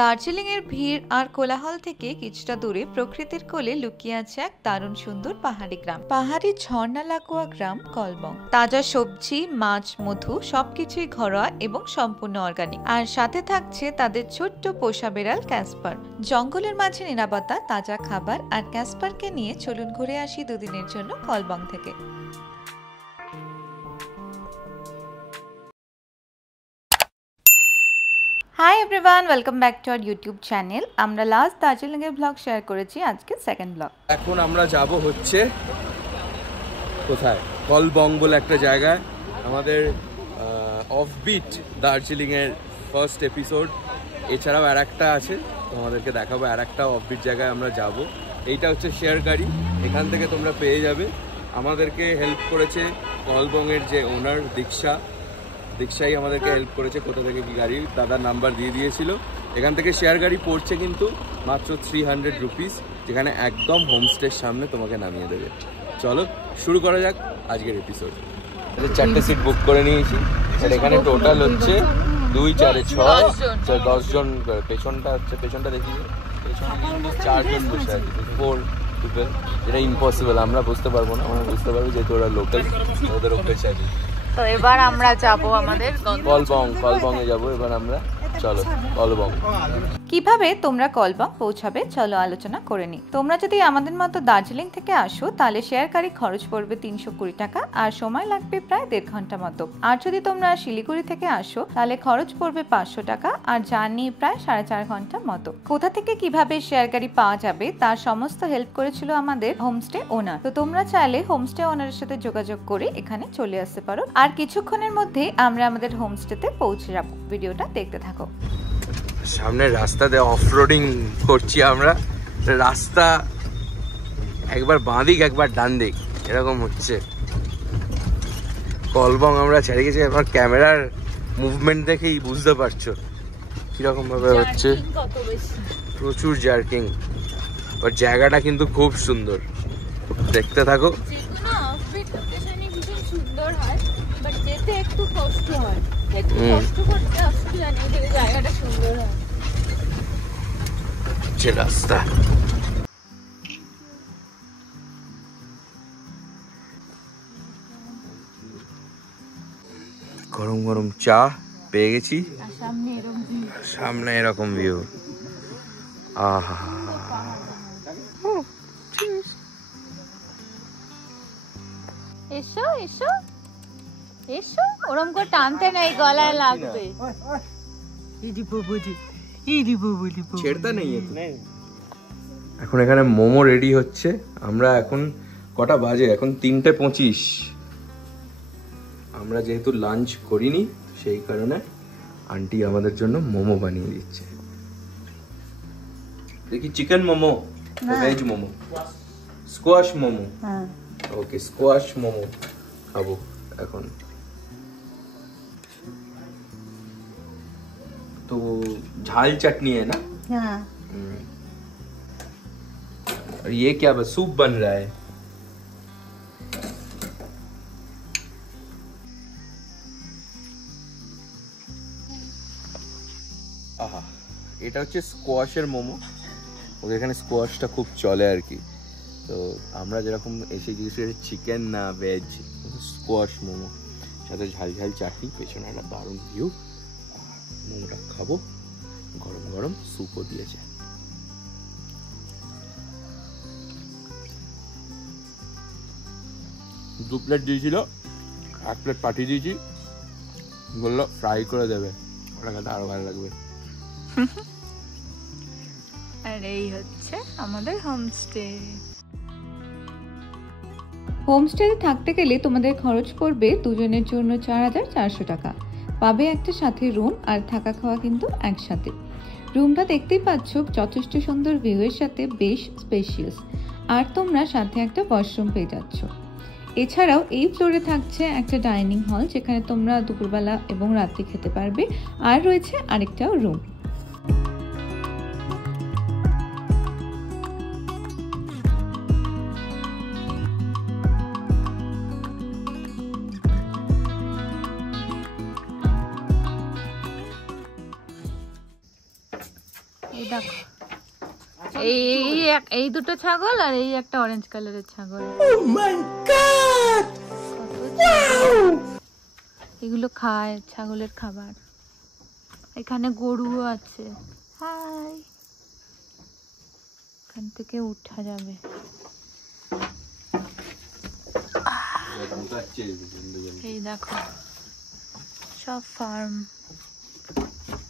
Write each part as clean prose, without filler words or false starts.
দার্জিলিং এর ভিড় আর কোলাহল থেকে কিছুটা দূরে প্রকৃতির কোলে লুকিয়ে আছে এক দারুণ সুন্দর পাহাড়ি গ্রাম। পাহাড়ি ঝর্ণা লাগোয়া গ্রাম কলবং। তাজা সবজি, মাছ, মধু সবকিছুই ঘরোয়া এবং সম্পূর্ণ অর্গানিক। আর সাথে থাকছে তাদের ছোট্ট পোষা বেড়াল ক্যাসপার। জঙ্গলের মাঝে নিরাপত্তা, তাজা খাবার আর ক্যাসপারকে নিয়ে চলুন ঘুরে আসি দুদিনের জন্য কলবং থেকে। Hi everyone, welcome back to our YouTube channel. আমরা লাস্ট দার্জিলিং এর ব্লগ শেয়ার করেছি, আজকে সেকেন্ড ব্লগ। এখন আমরা যাব হচ্ছে কোথায়, কলবং বলে একটা জায়গায়। আমাদের অফবিট দার্জিলিং এর ফার্স্ট এপিসোড, এছাড়াও আর একটা আছে, তোমাদেরকে দেখাবো। আর একটা অফবিট জায়গায় আমরা যাব। এইটা হচ্ছে শেয়ার গাড়ি, এখান থেকে তোমরা পেয়ে যাবে। আমাদেরকে হেল্প করেছে কলবং এর যে ওনার দীক্ষাই আমাদেরকে হেল্প করেছে। কোথা থেকে কি গাড়ি, দাদার নাম্বার দিয়ে দিয়েছিল। এখান থেকে শেয়ার গাড়ি পড়ছে কিন্তু মাত্র 300 রুপিস, যেখানে একদম হোমস্টের সামনে তোমাকে নামিয়ে দেবে। চলো শুরু করা যাক আজকের এপিসোড। 4টে সিট বুক করে নিয়েছি। আর এখানে টোটাল হচ্ছে 2, 4, 6, 10 জন। পেছনটা দেখি, পেছনে 4 জন বসে আছে। 4 পিপল, এটা ইম্পসিবল। আমরা বুঝতে পারবো না, আমরা বুঝতে পারবো যেহেতু ওরা লোকাল, ওদের অভ্যেস আছে। তো এবার আমরা যাব আমাদের কলবং এ যাব এবার আমরা। চলো কলবং কিভাবে তোমরা কলবং পৌঁছাবে চলো আলোচনা করে নি। তোমরা যদি আমাদের মতো দার্জিলিং থেকে আসো তাহলে শেয়ার গাড়ি খরচ পড়বে 320 টাকা আর সময় লাগবে প্রায় 1.5 ঘন্টা মতো। আর যদি তোমরা শিলিগুড়ি থেকে আসো তাহলে খরচ পড়বে 500 টাকা আর জার্নি প্রায় 4.5 ঘন্টা মতো। কোথা থেকে কিভাবে শেয়ার গাড়ি পাওয়া যাবে তার সমস্ত হেল্প করেছিল আমাদের হোমস্টে ওনার। তো তোমরা চাইলে হোমস্টে ওনারের সাথে যোগাযোগ করে এখানে চলে আসতে পারো। আর কিছুক্ষণের মধ্যে আমরা আমাদের হোমস্টেতে পৌঁছে যাব। ভিডিওটা দেখতে থাকো। সামনে রাস্তাতে অফরোডিং করছি আমরা। রাস্তা একবার বাঁ দিক একবার ডান দিক এরকম হচ্ছে। কলবং আমরা ছেড়ে গেছি। এবার ক্যামেরার মুভমেন্ট দেখেই বুঝতে পারছো কিরকম ভাবে হচ্ছে, প্রচুর জার্কিং। আর জায়গাটা কিন্তু খুব সুন্দর, দেখতে থাকো। একটু কষ্ট হয়, একটু কষ্ট করতে অসুবিধা নেই, কিন্তু জায়গাটা সুন্দর হয়। যে রাস্তা, গরম গরম চা পেয়ে গেছি, সামনে এরকম ভিউ। আহা, এসো এসো এসো, ওরম করে টানতে নেই, গলায় লাগবে। এখন এখানে মোমো রেডি হচ্ছে। আমরা এখন কটা বাজে, এখন 3:25। আমরা যেহেতু লাঞ্চ করিনি সেই কারণে আন্টি আমাদের জন্য মোমো বানিয়ে দিচ্ছে। দেখি chicken momo, veg momo, squash momo. Okay, squash momo খাবো এখন। तो झाल चटनी है ना? हाँ। और ये क्या बस सूप बन रहा है। आहा, এটা হচ্ছে স্কোয়াশের মোমো। ওদের এখানে স্কোয়াশটা খুব চলে আর কি। তো আমরা যেরকম এসে গিয়েছি চিকেন না ভেজ, স্কোয়াশ মোমো সাথে ঝাল ঝাল চাটনি, পেছনে একটা দারুণ ভিউ। মোমোটা খাবো, গরম গরম স্যুপও দিয়েছে। 2 প্লেট দিয়েছিল, 1 প্লেট পাঠিয়ে দিয়েছি, বললো ফ্রাই করে দেবে, ওটা খেতে আরো ভালো লাগবে। আর এই হচ্ছে আমাদের হোমস্টে। হোমস্টেতে থাকতে গেলে তোমাদের খরচ পড়বে দুজনের জন্য 4400 টাকা। পাবে একটা সাথে রুম আর থাকা খাওয়া কিন্তু একসাথে। রুমটা দেখতেই পাচ্ছ, যথেষ্ট সুন্দর ভিউয়ের সাথে বেশ স্পেশিয়াস। আর তোমরা সাথে একটা ওয়াশরুম পেয়ে যাচ্ছ। এছাড়াও এই ফ্লোরে থাকছে একটা ডাইনিং হল, যেখানে তোমরা দুপুরবেলা এবং রাতে খেতে পারবে। আর রয়েছে আরেকটাও রুম। এই দেখো, এই দুটো ছাগল আর এই একটা অরেঞ্জ কালারের ছাগল। এগুলো খায় ছাগলের খাবার। এখানে গরুও আছে। হাই, এখান থেকে উঠা যাবে। এই দেখো সব ফার্ম।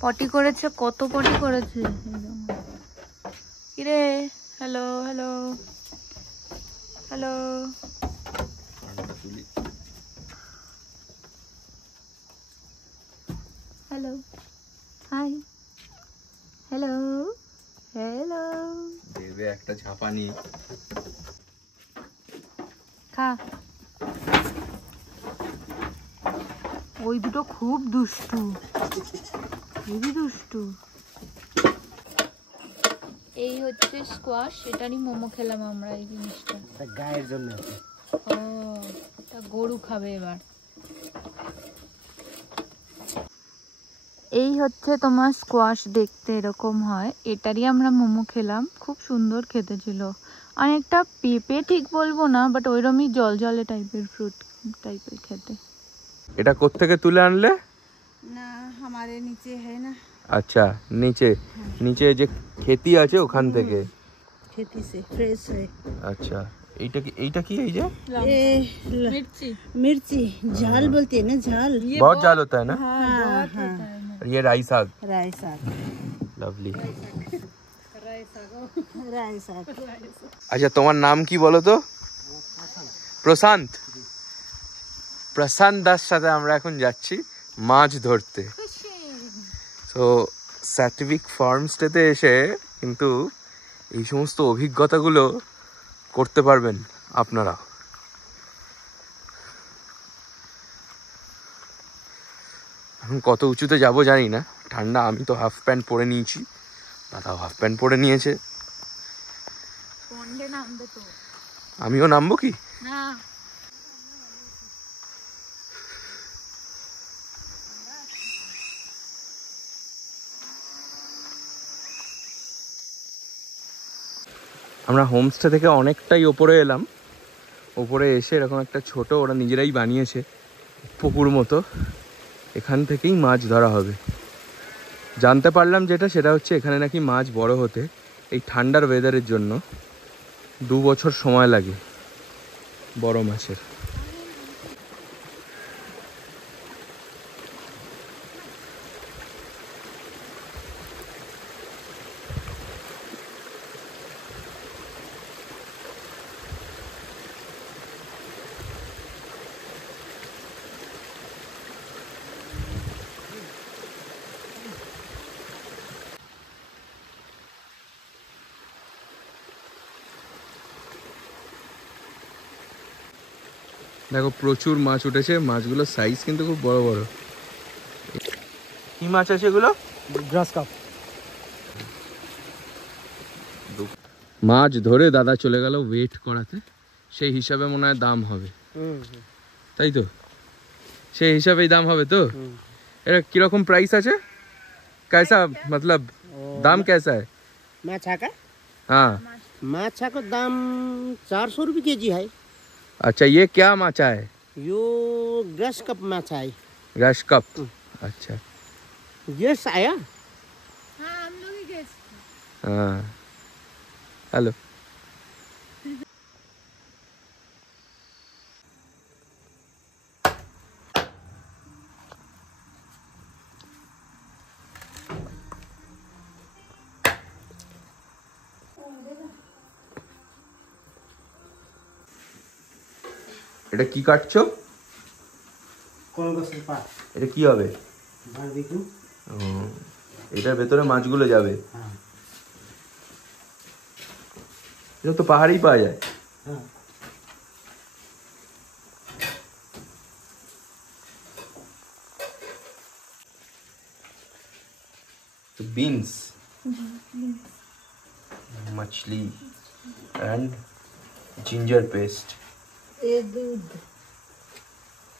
পটি করেছে, কত পটি করেছে। কিরে, hello hello hello. Hello, hi, hello hello. দেবে একটা ঝাপানি। খা। ওই দুটো খুব দুষ্টু, খুবই দুষ্টু। এই হচ্ছে স্কোয়াশ, এটারই মোমো খেলাম আমরা। এই জিনিসটা গায়ের জন্য। ও, তা গরু খাবে এবার। এই হচ্ছে তোমার স্কোয়াশ, দেখতে এরকম হয়। এটারই আমরা মোমো খেলাম, খুব সুন্দর খেতে ছিল। অনেকটা পেঁপে ঠিক বলবো না, বাট ওইরকমই জল জলে টাইপের, ফ্রুট টাইপের খেতে। এটা কোত্থেকে তুলে আনলে? ना हमारे नीचे है ना, আচ্ছা, নিচে নিচে যে খেতি আছে ওখান থেকে। खेती से फ्रेश है। আচ্ছা, এইটা কি এই যে ये মির্চি, मिर्ची झाल बोलते हैं ना, झाल। बहुत जाल होता है ना। हाँ हाँ, और ये राई साग। राई साग, লাভলি। राई साग। আচ্ছা, তোমার নাম কি বলো তো? প্রশান্ত। প্রশান্ত দাস সাথে আমরা এখন যাচ্ছি মাছ ধরতে। তো স্যাটিভিক ফার্মস্টেতে এসে কিন্তু এই সমস্ত অভিজ্ঞতাগুলো করতে পারবেন আপনারা। এখন কত উঁচুতে যাব জানি না, ঠান্ডা। আমি তো হাফ প্যান্ট পরে নিয়েছি, দাদাও হাফ প্যান্ট পরে নিয়েছে। আমিও নামবো কি? না আমরা হোমস্টে থেকে অনেকটাই ওপরে এলাম। ওপরে এসে এরকম একটা ছোট, ওরা নিজেরাই বানিয়েছে পুকুর মতো, এখান থেকেই মাছ ধরা হবে। জানতে পারলাম সেটা হচ্ছে এখানে নাকি মাছ বড় হতে এই ঠান্ডার ওয়েদারের জন্য 2 বছর সময় লাগে বড় মাছের। দেখো প্রচুর মাছ উঠেছে, মাছগুলোর সাইজ কিন্তু খুব বড় বড়। কি মাছ আছে এগুলো? গ্রাস কাপ। মাছ ধরে দাদা চলে গেল ওয়েট করাতে, সেই হিসাবে মনে হয় দাম হবে, তাই তো? সেই হিসাবেই দাম হবে তো? এটা কিরকম প্রাইস আছে? कैसा मतलब दाम कैसा है? माछा का? हाँ, माछा का दाम 400 रुपये केजी है। अच्छा, ये क्या माछा है? यो ग्रास कप माछा है। Rush cup. अच्छा, गेस्ट आया? हाँ, हम लोग ही गए। हाँ, हेलो। এটা কি কাটছো? কোন গাছের পাত? এটা কি হবে? বারবিকিউ। এটার ভেতরে মাছগুলো যাবে। হ্যাঁ এটা তো পাহাড়েই পাওয়া যায়। হ্যাঁ, बीन्स, मछली एंड जिंजर पेस्ट, ये दूध,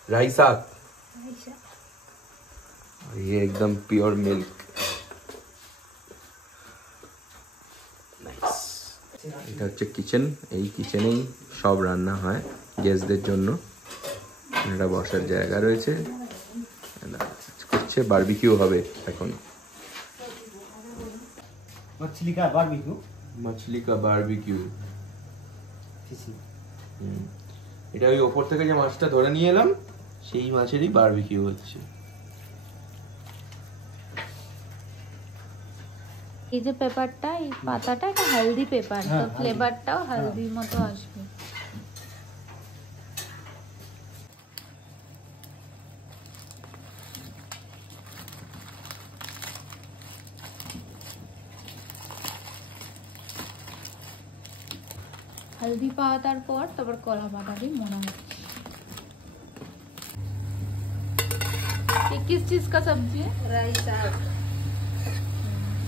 राई साग, और ये एकदम प्योर मिल्क। এটা হচ্ছে কিচেন, এই কিচেনেই সব রান্না হয় গেস্টদের জন্য। এটা বসার জায়গা রয়েছে, করছে বারবিকিউ হবে এখন। मछली का बारबेक्यू মাছলি কা বারবিকিউ। এটা ওই ওপর থেকে যে মাছটা ধরে নিয়ে এলাম সেই মাছেরই বারবিকিউ হচ্ছে। এই যে পেপারটা, এই পাতাটা এটা হেলদি পেপার, তো ফ্লেভারটাও হেলদি মতো আসবে। हल्दी पातार पर तब कला पाता भी मना हच्छे। ये किस चीज का सब्जी है? राई साग,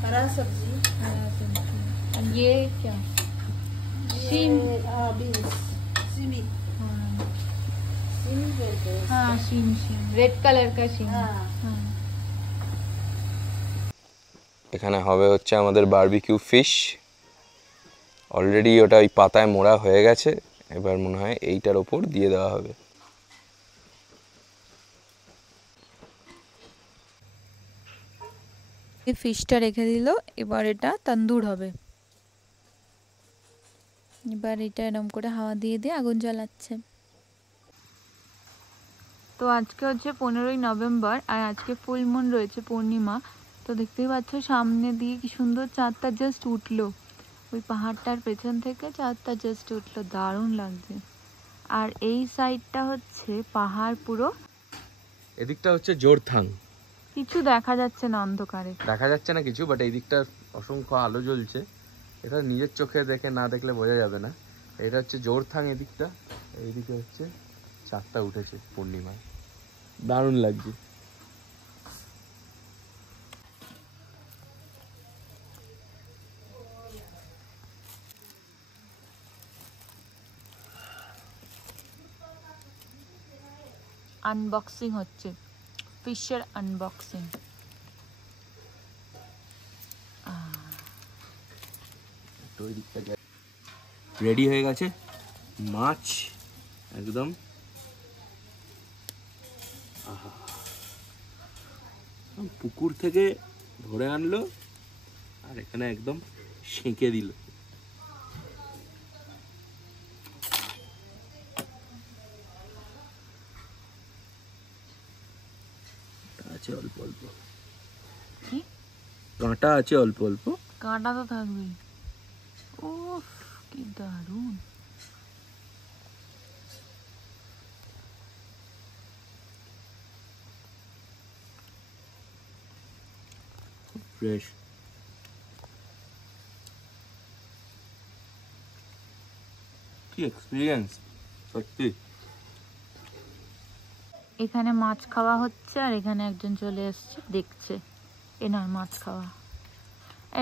हरा सब्जी, हरा सब्जी। और ये क्या? शीम। बीन्स, सिमी, हाँ सिमी बोलते हैं। हाँ, शीम शीम, रेड कलर का शीम। हाँ। हाँ। এখানে হবে হচ্ছে আমাদের বারবিকিউ ফিশ। অলরেডি ওটা ওই পাতায় মোড়া হয়ে গেছে, এবার মনে হয় এইটার ওপর দিয়ে দেওয়া হবে। এই ফিশটা রেখে দিল, এবার এটা তন্দুর হবে। এবার এটা এরকম করে হাওয়া দিয়ে দিয়ে আগুন জ্বালাচ্ছে। তো আজকে হচ্ছে 15ই নভেম্বর, আর আজকে ফুল মুন রয়েছে, পূর্ণিমা। তো দেখতেই পাচ্ছ সামনে দিয়ে কি সুন্দর চাঁদটা জাস্ট উঠলো, ওই পাহাড়টার পেছন থেকে চাঁদটা জাস্ট উঠলো, দারুণ লাগছে। আর এই সাইডটা হচ্ছে পাহাড় পুরো, এদিকটা হচ্ছে জোরথাং। কিছু দেখা যাচ্ছে না অন্ধকারে, দেখা যাচ্ছে না কিছু, বাট এই দিকটা অসংখ্য আলো জ্বলছে। এটা নিজের চোখে দেখে না দেখলে বোঝা যাবে না। এটা হচ্ছে জোরথাং এদিকটা, এইদিকে হচ্ছে চাঁদটা উঠেছে পূর্ণিমায়, দারুণ লাগছে। আনবক্সিং হচ্ছে, ফিশের আনবক্সিং। রেডি হয়ে গেছে মাছ একদম। পুকুর থেকে ধরে আনলো আর এখানে একদম সেঁকে দিল। আছে অল্প অল্প, কাঁটা আছে অল্প অল্প, কাঁটা তো থাকবেই। উফ কি দারুণ। ফ্রেশ। কি এক্সপিরিয়েন্স সত্যি। এখানে মাছ খাওয়া হচ্ছে, আর এখানে একজন চলে এসছে দেখছে। এ নয় মাছ খাওয়া।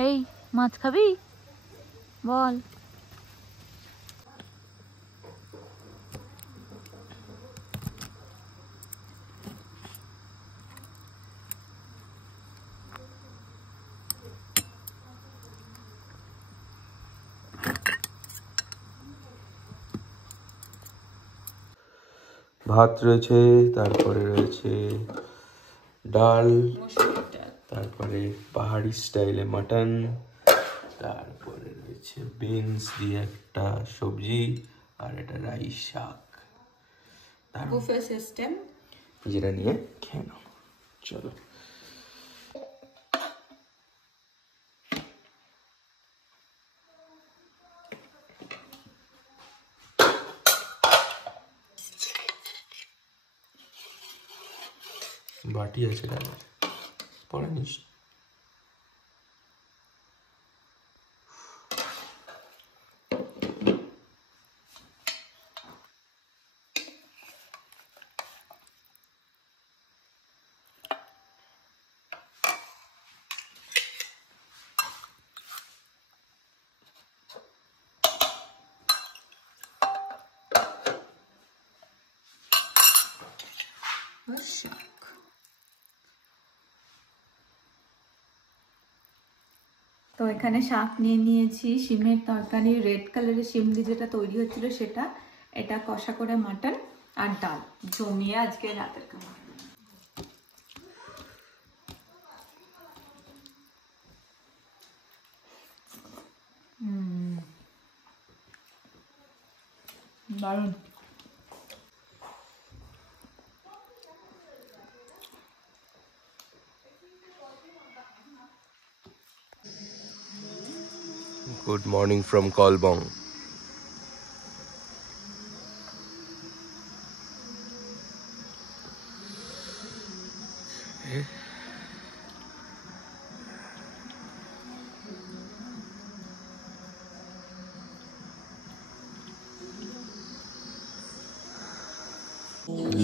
এই মাছ খাবি বল? ভাত রয়েছে, তারপরে রয়েছে ডাল, তারপরে পাহাড়ি স্টাইলে মাটন, তারপরে রয়েছে বিনস দিয়ে একটা সবজি, আর এটা রাইস শাক। বুফে সিস্টেম, যেটা নিয়ে খেয়ে নাও। চলো। বাটি আছে ডালে, পরে নিস। তো এখানে শাক নিয়ে নিয়েছি, শিমের তরকারি, রেড কালারের শিম দিয়ে যেটা তৈরি হচ্ছিল সেটা, এটা কষা করে মাটন আর ডাল, জমিয়ে আজকে রাতের খাবার। দারুণ। Good morning from Kolbong.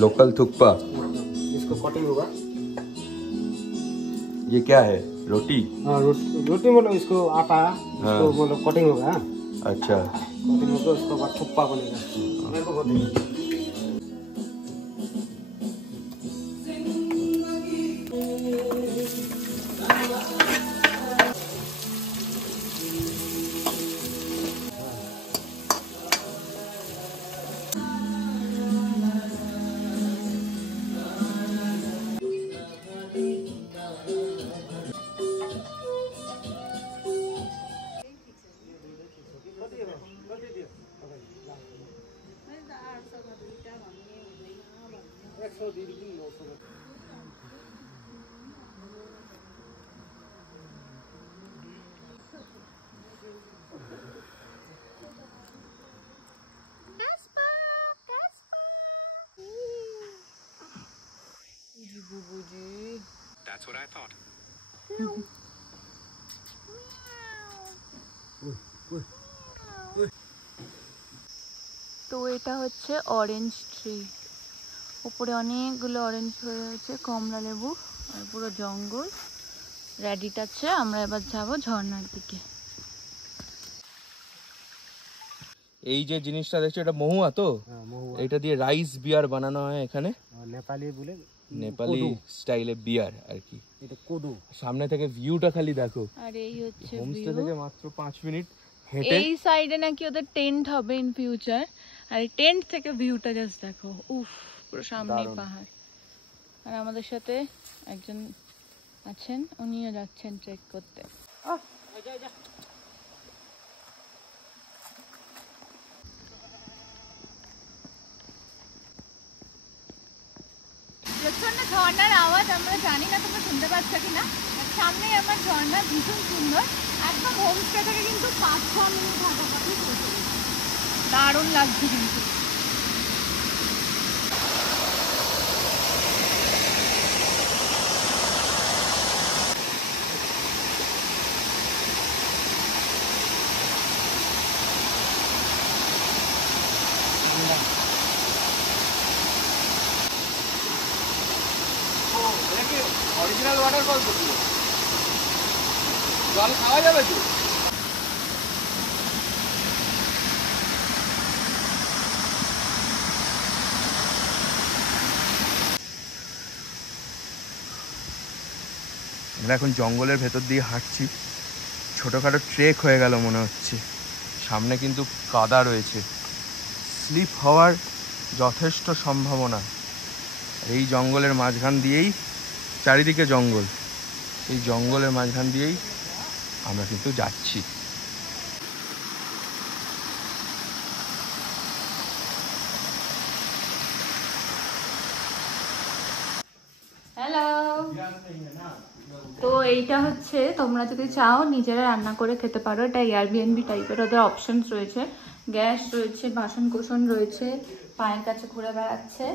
Local thukpa, इसको कटिंग होगा। ये क्या है? रोटी? हाँ रोटी मतलब इसको आटा, इसको मतलब कटिंग होगा। अच्छा, कटिंग होगा उसके बाद थुप्पा बनेगा। मेरे को बताइए। That's what I thought. তো এটা হচ্ছে অরেঞ্জ ট্রি, উপরে অনেকগুলো অরেঞ্জ হয়ে রয়েছে, কমলা লেবু, আর পুরো জঙ্গল। রেডিট আছে, আমরা এবার যাব ঝর্ণার দিকে। এই যে জিনিসটা দেখছো এটা মহুয়া তো, এটা দিয়ে রাইস বিয়ার বানানো হয় এখানে, নেপালি বলে, নেপালি স্টাইলে বিয়ার আর কি। এটা কোদো। সামনে থেকে ভিউটা খালি দেখো, আর এই হচ্ছে হোমস্টে view। থেকে মাত্র 5 মিনিট হেঁটে। এই সাইডে নাকি ওদের টেন্ট হবে ইন ফিউচার, আর এই টেন্ট থেকে ভিউটা জাস্ট দেখো, উফ, পুরো সামনে পাহাড়। আর আমাদের সাথে একজন আছেন, উনিও যাচ্ছেন ট্রেক করতে। প্রচন্ড ঝর্ণার আওয়াজ, আমরা জানি না তোমরা শুনতে পাচ্ছ কিনা। সামনেই আমার ঝর্ণা, ভীষণ সুন্দর, একদম হোমস্টে থেকে কিন্তু 5-6 মিনিট হাঁটাহাঁটি করতে, দারুণ লাগছে কিন্তু। অরিজিনাল ওয়াটারফল তো, জল খাওয়া যাবে তো? আমরা এখন জঙ্গলের ভেতর দিয়ে হাঁটছি, ছোটোখাটো ট্রেক হয়ে গেল মনে হচ্ছে। সামনে কিন্তু কাদা রয়েছে, স্লিপ হওয়ার যথেষ্ট সম্ভাবনা। এই জঙ্গলের মাঝখান দিয়েই, চারিদিকে জঙ্গল, এই জঙ্গলের মাঝখান দিয়েই আমরা কিন্তু যাচ্ছি। হ্যালো, তো এইটা হচ্ছে, তোমরা যদি চাও নিজেরা রান্না করে খেতে পারো। এটা এয়ারবিএনবি টাইপের, ওদের অপশনস রয়েছে, গ্যাস রয়েছে, বাসন কোসন রয়েছে, পায়ের কাছে ঘুরে বেড়াচ্ছে।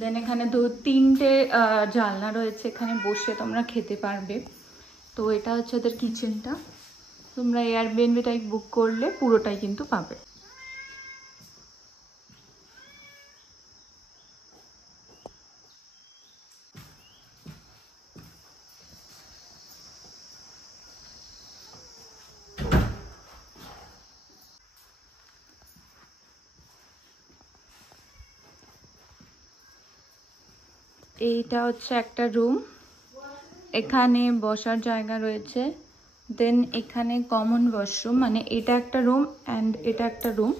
দেন এখানে 2-3টে জানলা রয়েছে, এখানে বসে তোমরা খেতে পারবে। তো এটা হচ্ছে ওদের কিচেনটা। তোমরা এয়ারবিএনবি টাইপ বুক করলে পুরোটাই কিন্তু পাবে। এইটা হচ্ছে একটা রুম, এখানে বসার জায়গা রয়েছে, দেন এখানে কমন ওয়াশরুম, মানে এটা একটা রুম অ্যান্ড এটা একটা রুম,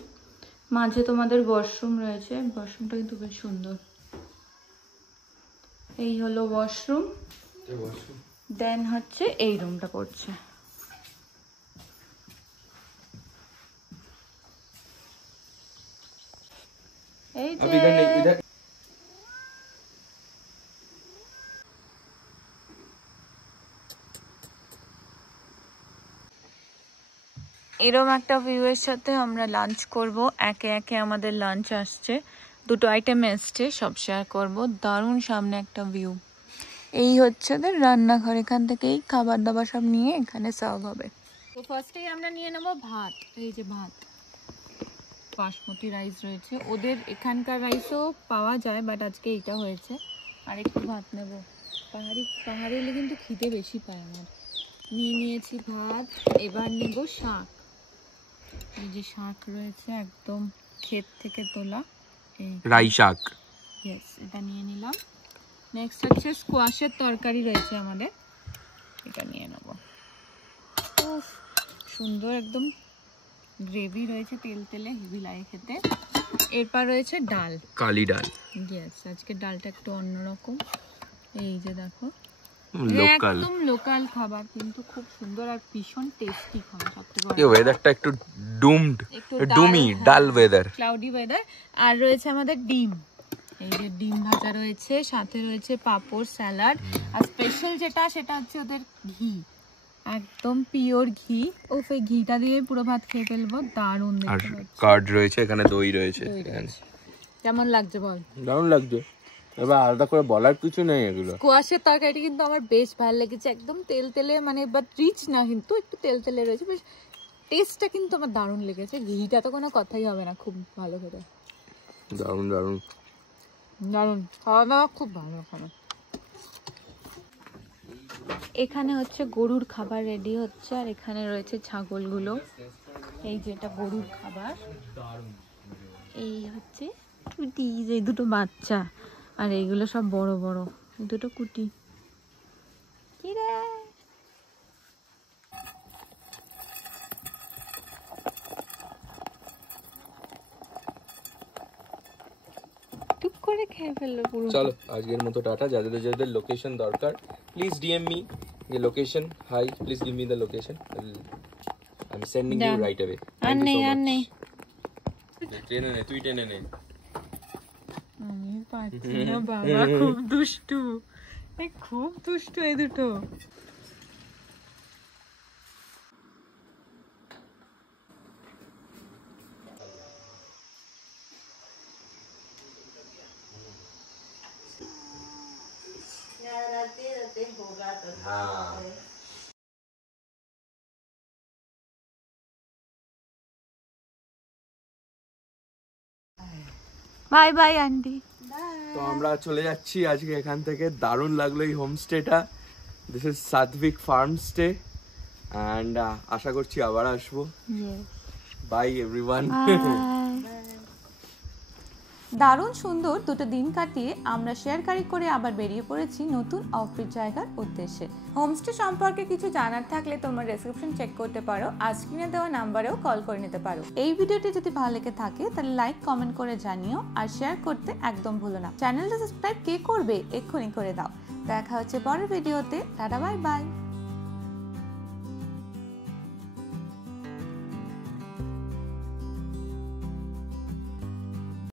মাঝে তোমাদের ওয়াশরুম রয়েছে। ওয়াশরুমটা কিন্তু বেশ সুন্দর। এই হলো ওয়াশরুম। দেন হচ্ছে এই রুমটা পড়ছে। এই যে এরম একটা ভিউয়ের সাথে আমরা লাঞ্চ করব। একে একে আমাদের লাঞ্চ আসছে, দুটো আইটেম এসছে, সব শেয়ার করব। দারুণ সামনে একটা ভিউ। এই হচ্ছে ওদের রান্নাঘর, এখান থেকেই খাবার দাবার সব নিয়ে এখানে সার্ভ হবে। তো ফার্স্টেই আমরা নিয়ে নেব ভাত। এই যে ভাত, বাসমতি রাইস রয়েছে, ওদের এখানকার রাইসও পাওয়া যায় বাট আজকে এইটা হয়েছে। আর একটু ভাত নেব, পাহাড়ি এলে কিন্তু খিদে বেশি পায় আমার। নিয়েছি ভাত। এবার নেব শাক। এই যে শাক রয়েছে একদম ক্ষেত থেকে তোলা, এই রাই শাক। ইয়েস, এটা নিয়ে নিলাম। নেক্সট হচ্ছে স্কোয়াশের তরকারি রয়েছে আমাদের, এটা নিয়ে নেব। খুব সুন্দর একদম গ্রেভি রয়েছে, তেল তেলে, হেভি লাগে খেতে। এরপর রয়েছে ডাল, কালি ডাল। ইয়েস, আজকে ডালটা একটু অন্যরকম। এই যে দেখো, লোকাল, একদম লোকাল খাবার, কিন্তু খুব সুন্দর আর ভীষণ টেস্টি খাবার। সবথেকে এই ওয়েদারটা একটু ডুমড, একটু ডুমি ডাল ওয়েদার, ক্লাউডি ওয়েদার। আর রয়েছে আমাদের ডিম, এই যে ডিম ভাজা রয়েছে, সাথে রয়েছে পাঁপড়, স্যালাড, আর স্পেশাল যেটা সেটা হচ্ছে ওদের ঘি, একদম পিওর ঘি। ওফ, এই ঘিটা দিয়ে পুরো ভাত খেয়ে ফেলবো, দারুণ আর দেখতে পাচ্ছি। কার্ড রয়েছে এখানে, দই রয়েছে এখানে। কেমন লাগছে বল? দারুণ লাগছে। এবার আলাদা করে বলার কিছু নেই এগুলো। স্কোয়াশের তরকারিটা কিন্তু আমার বেশ ভালো লেগেছে, একদম তেল তেলে, মানে বাট রিচ না, কিন্তু একটু তেল তেলে রয়েছে, বেশ টেস্টটা কিন্তু আমার দারুণ লেগেছে। ঘিটা তো কোনো কথাই হবে না, খুব ভালো খেতে, দারুণ দারুণ দারুণ খাওয়া দাওয়া, খুব ভালো খাবার। এখানে হচ্ছে গরুর খাবার রেডি হচ্ছে, আর এখানে রয়েছে ছাগলগুলো। এই যে এটা গরুর খাবার, এই হচ্ছে টুটি, যে দুটো বাচ্চা, আর এইগুলো সব বড় বড়, দুটো কুটি। কি রে, টুক করে খেয়ে ফেললো পুরো। চলো আজকের মতো টাটা। যাদের যাদের লোকেশন দরকার প্লিজ ডিএম মি, যে location, hi please give me the location, I am sending you right away. আর নেই, আর নেই, টেনে নে, তুই টেনে নে। আমি পারছি না বাবা, খুব দুষ্টু, খুব দুষ্টু এই দুটো। रहते होगा तो বাই বাই আন্টি। তো আমরা চলে যাচ্ছি আজকে এখান থেকে। দারুণ লাগলো এই হোমস্টেটা। This is Satvik farm stay and আশা করছি আবার আসবো। Bye everyone. দারুণ সুন্দর দুটো দিন কাটিয়ে আমরা শেয়ার গাড়ি করে আবার বেরিয়ে পড়েছি নতুন অফবিট জায়গার উদ্দেশ্যে। হোমস্টে সম্পর্কে কিছু জানার থাকলে তোমরা ডেসক্রিপশন চেক করতে পারো, আর স্ক্রিনে দেওয়া নাম্বারেও কল করে নিতে পারো। এই ভিডিওটি যদি ভালো লেগে থাকে তাহলে লাইক কমেন্ট করে জানিও, আর শেয়ার করতে একদম ভুলো না। চ্যানেলটা সাবস্ক্রাইব কে করবে এক্ষুনি করে দাও। দেখা হচ্ছে পরের ভিডিওতে। Tata, bye bye.